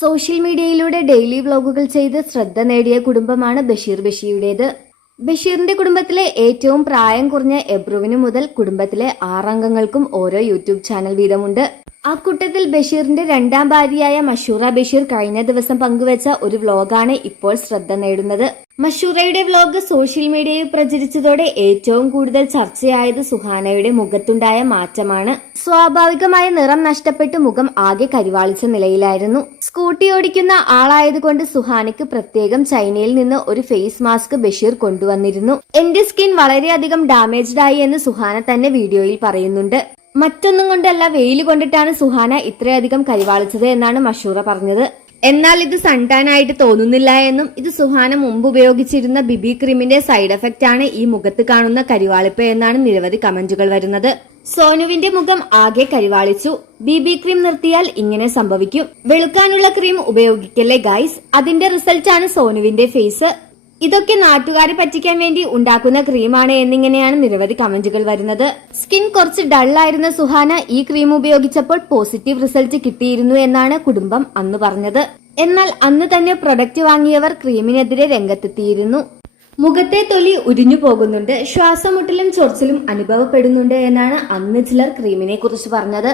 Social മീഡിയയിലൂടെ daily വ്ലോഗുകൾ ചെയ്ത് ശ്രദ്ധ നേടിയ കുടുംബമാണ് ബഷീർ ബഷിയുടേത്. ബഷീറിന്റെ കുടുംബത്തിലെ ഏറ്റവും പ്രായം കുറഞ്ഞ എബ്രുവിന് മുതൽ കുടുംബത്തിലെ 6 അംഗങ്ങൾക്കും ഓരോ യൂട്യൂബ് ചാനൽ വീതമുണ്ട്. അക്കൂട്ടത്തിൽ ബഷീറിന്റെ രണ്ടാം ഭാര്യയായ മഷൂറ ബഷീർ കഴിഞ്ഞ ദിവസം പങ്കുവച്ച ഒരു വ്ലോഗാണ് ഇപ്പോൾ ശ്രദ്ധ നേടുന്നത്. മഷൂറയുടെ വ്ലോഗ് സോഷ്യൽ മീഡിയയിൽ പ്രചരിച്ചതോടെ ഏറ്റവും കൂടുതൽ ചർച്ചയായത് സുഹാനയുടെ മുഖത്തുണ്ടായ മാറ്റമാണ്. സ്വാഭാവികമായ നിറം നഷ്ടപ്പെട്ട് മുഖം ആകെ കരിവാളിച്ച നിലയിലായിരുന്നു. സ്കൂട്ടി ഓടിക്കുന്ന ആളായതുകൊണ്ട് സുഹാനയ്ക്ക് പ്രത്യേകം ചൈനയിൽ നിന്ന് ഒരു ഫേസ് മാസ്ക് ബഷീർ കൊണ്ടുവന്നിരുന്നു. എന്റെ സ്കിൻ വളരെയധികം ഡാമേജ്ഡ് ആയി എന്ന് സുഹാന തന്നെ വീഡിയോയിൽ പറയുന്നുണ്ട്. മറ്റൊന്നും കൊണ്ടല്ല, വെയിൽ കൊണ്ടിട്ടാണ് സുഹാന ഇത്രയധികം കരിവാളിച്ചത് എന്നാണ് മഷൂറ പറഞ്ഞത്. എന്നാൽ ഇത് സൺടാൻ ആയിട്ട് തോന്നുന്നില്ല എന്നും ഇത് സുഹാന മുമ്പ് ഉപയോഗിച്ചിരുന്ന ബിബി ക്രീമിന്റെ സൈഡ് എഫക്റ്റ് ആണ് ഈ മുഖത്ത് കാണുന്ന കരിവാളിപ്പ് എന്നാണ് നിരവധി കമന്റുകൾ വരുന്നത്. സോനുവിന്റെ മുഖം ആകെ കരിവാളിച്ചു. ബിബി ക്രീം നിർത്തിയാൽ ഇങ്ങനെ സംഭവിക്കും. വെളുക്കാനുള്ള ക്രീം ഉപയോഗിക്കല്ലേ ഗൈസ്, അതിന്റെ റിസൾട്ട് ആണ് സോനുവിന്റെ ഫേസ്. ഇതൊക്കെ നാട്ടുകാരെ പറ്റിക്കാൻ വേണ്ടി ഉണ്ടാക്കുന്ന ക്രീമാണ് എന്നിങ്ങനെയാണ് നിരവധി കമന്റുകൾ വരുന്നത്. സ്കിൻ കുറച്ച് ഡള്ളായിരുന്ന സുഹാന ഈ ക്രീം ഉപയോഗിച്ചപ്പോൾ പോസിറ്റീവ് റിസൾട്ട് കിട്ടിയിരുന്നു എന്നാണ് കുടുംബം അന്ന് പറഞ്ഞത്. എന്നാൽ അന്ന് തന്നെ പ്രൊഡക്റ്റ് വാങ്ങിയവർ ക്രീമിനെതിരെ രംഗത്തെത്തിയിരുന്നു. മുഖത്തെ തൊലി ഉരിഞ്ഞു പോകുന്നുണ്ട്, ശ്വാസമുട്ടലും ചൊറിച്ചിലും അനുഭവപ്പെടുന്നുണ്ട് എന്നാണ് അന്ന് ചിലർ ക്രീമിനെ കുറിച്ച് പറഞ്ഞത്.